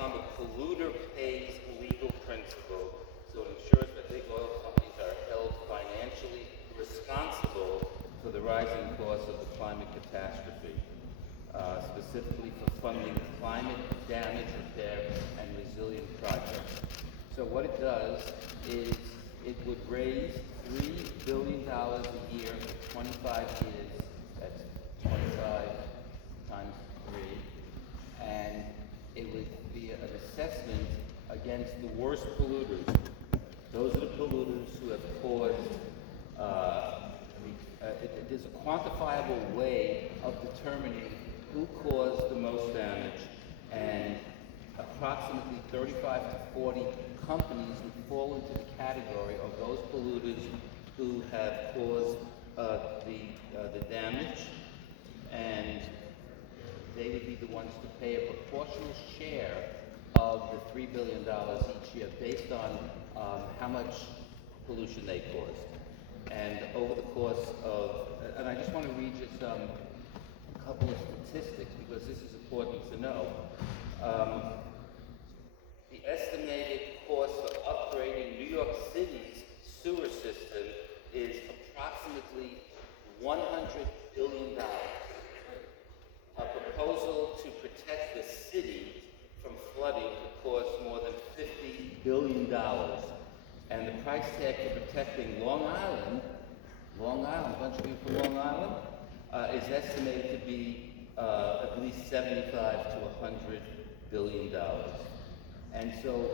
on the polluter pays legal principle. So it ensures that big oil companies are held financially responsible for the rising costs of the climate catastrophe, specifically for funding climate damage repair and resilient projects. So what it does is it would raise $3 billion a year for 25 years. That's 25 times 3. And it would be an assessment against the worst polluters. Those are the polluters who have caused, there's a quantifiable way of determining who caused the most damage, and approximately 35 to 40 companies would fall into the category of those polluters who have caused the damage, and they would be the ones to pay a proportional share of the $3 billion each year based on how much pollution they caused. And over the course of, and I just want to read you a couple of statistics because this is important to know. The estimated cost of upgrading New York City's sewer system is approximately $100 billion. A proposal to protect the city from flooding could cost more than $50 billion. And the price tag for protecting Long Island, a bunch of you from Long Island, is estimated to be at least $75 to $100 billion. And so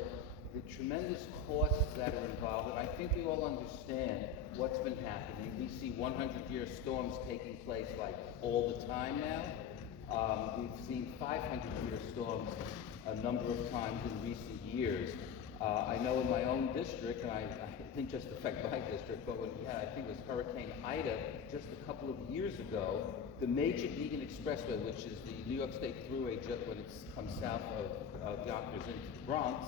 the tremendous costs that are involved, and I think we all understand what's been happening. We see 100-year storms taking place like all the time now. We've seen 500-year storms a number of times in recent years. I know in my own district, and I didn't just affect my district, but when we had, I think it was Hurricane Ida just a couple of years ago, the major Beacon Expressway, which is the New York State Thruway just when it comes south of Yonkers into the Bronx,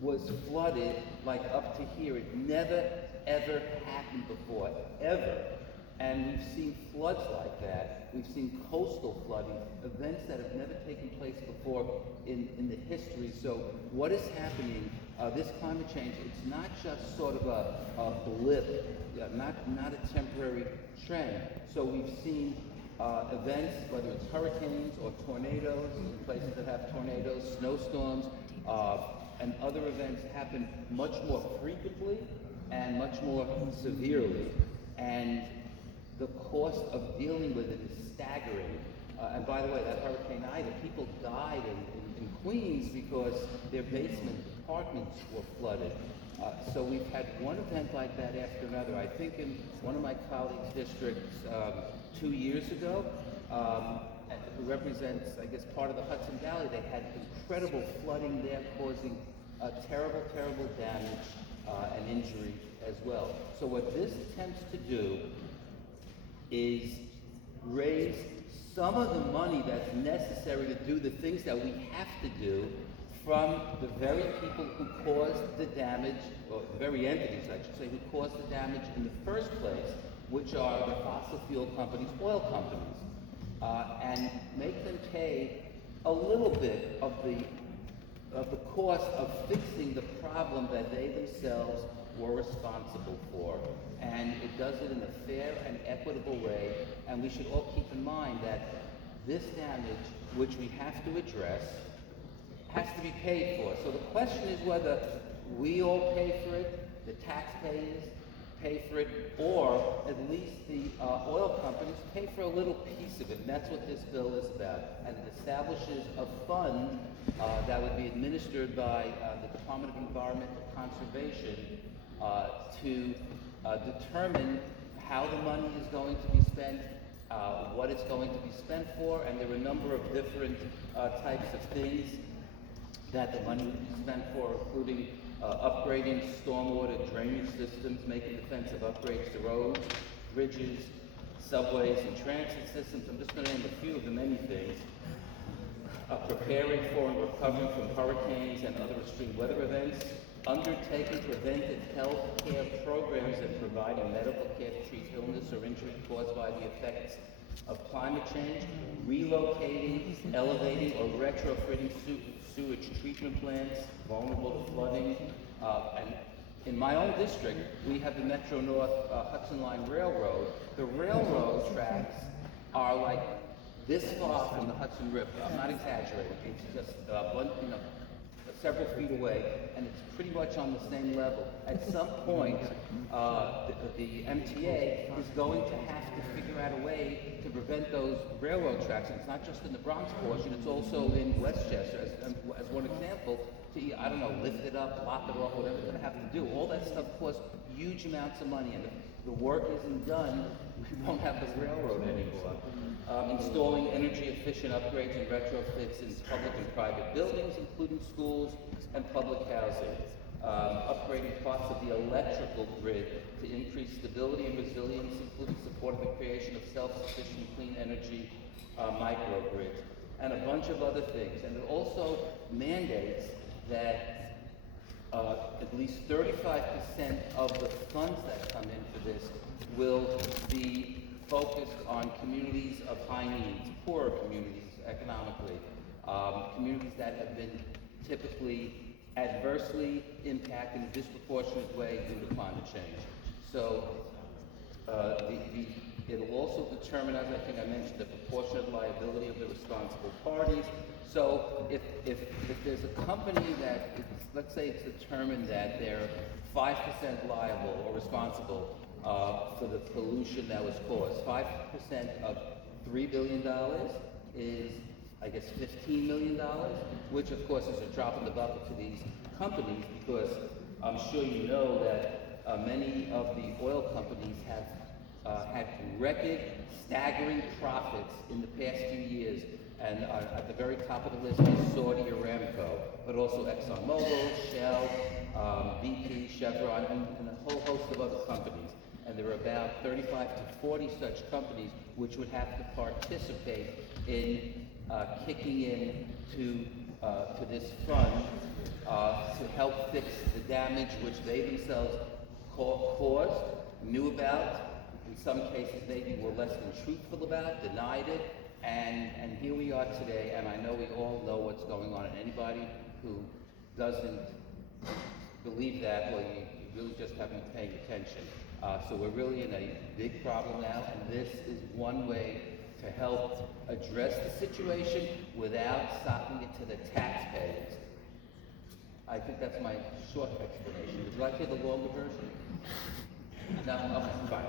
was flooded like up to here. It never, ever happened before, ever. And we've seen floods like that. We've seen coastal flooding, events that have never taken place before in the history. So what is happening, this climate change, it's not just sort of a blip, not a temporary trend. So we've seen events, whether it's hurricanes or tornadoes, in places that have tornadoes, snowstorms, and other events happen much more frequently and much more severely. And the cost of dealing with it is staggering. And by the way, that Hurricane Ida, people died in Queens because their basement apartments were flooded. So we've had one event like that after another. I think in one of my colleagues' districts 2 years ago, who represents, I guess, part of the Hudson Valley, they had incredible flooding there causing terrible, terrible damage and injury as well. So what this attempts to do is raise some of the money that's necessary to do the things that we have to do from the very people who caused the damage, or the very entities, I should say, who caused the damage in the first place, which are the fossil fuel companies, oil companies, and make them pay a little bit of the cost of fixing the problem that they themselves were responsible for. And it does it in a fair and equitable way, and we should all keep in mind that this damage, which we have to address, has to be paid for. So the question is whether we all pay for it, the taxpayers pay for it, or at least the oil companies pay for a little piece of it. And that's what this bill is about. And it establishes a fund that would be administered by the Department of Environmental Conservation to determine how the money is going to be spent, what it's going to be spent for, and there are a number of different types of things that the money would be spent for, including upgrading stormwater drainage systems, making defensive upgrades to roads, bridges, subways, and transit systems. I'm just going to name a few of the many things. Preparing for and recovering from hurricanes and other extreme weather events, undertaking preventive health care programs and providing medical care to treat illness or injury caused by the effects of climate change, relocating, elevating, or retrofitting sewage treatment treatment plants, vulnerable to flooding, and in my own district, we have the Metro North Hudson Line Railroad. The railroad tracks are like this far from the Hudson River. I'm not exaggerating. It's just several feet away, and it's pretty much on the same level. At some point, the MTA is going to have to figure out a way to prevent those railroad tracks. And it's not just in the Bronx portion; it's also in Westchester, as one example. To, I don't know, lift it up, lock it off, whatever they're going to have to do. All that stuff costs huge amounts of money, and if the work isn't done, we won't have the railroad anymore. Installing energy-efficient upgrades and retrofits in public and private buildings, including schools and public housing. Upgrading parts of the electrical grid to increase stability and resilience, including supporting the creation of self-sufficient clean energy microgrids, and a bunch of other things. And it also mandates that at least 35% of the funds that come in for this will be focused on communities of high needs, poorer communities economically, communities that have been typically adversely impacted in a disproportionate way due to climate change. So it'll also determine, as I think I mentioned, the proportionate liability of the responsible parties. So if there's a company that, let's say it's determined that they're 5% liable or responsible for the pollution that was caused. 5% of $3 billion is, I guess, $15 million, which of course is a drop in the bucket to these companies, because I'm sure you know that many of the oil companies have had record staggering profits in the past few years, and at the very top of the list is Saudi Aramco, but also ExxonMobil, Shell, BP, Chevron, and a whole host of other companies. And there are about 35 to 40 such companies which would have to participate in kicking in to this fund to help fix the damage which they themselves caused, knew about, in some cases maybe were less than truthful about, denied it, and here we are today, and I know we all know what's going on, and anybody who doesn't believe that, well, you really just haven't been paying attention. So we're really in a big problem now, and this is one way to help address the situation without socking it to the taxpayers. I think that's my short explanation. Would you like to hear the longer version? No? Okay, fine.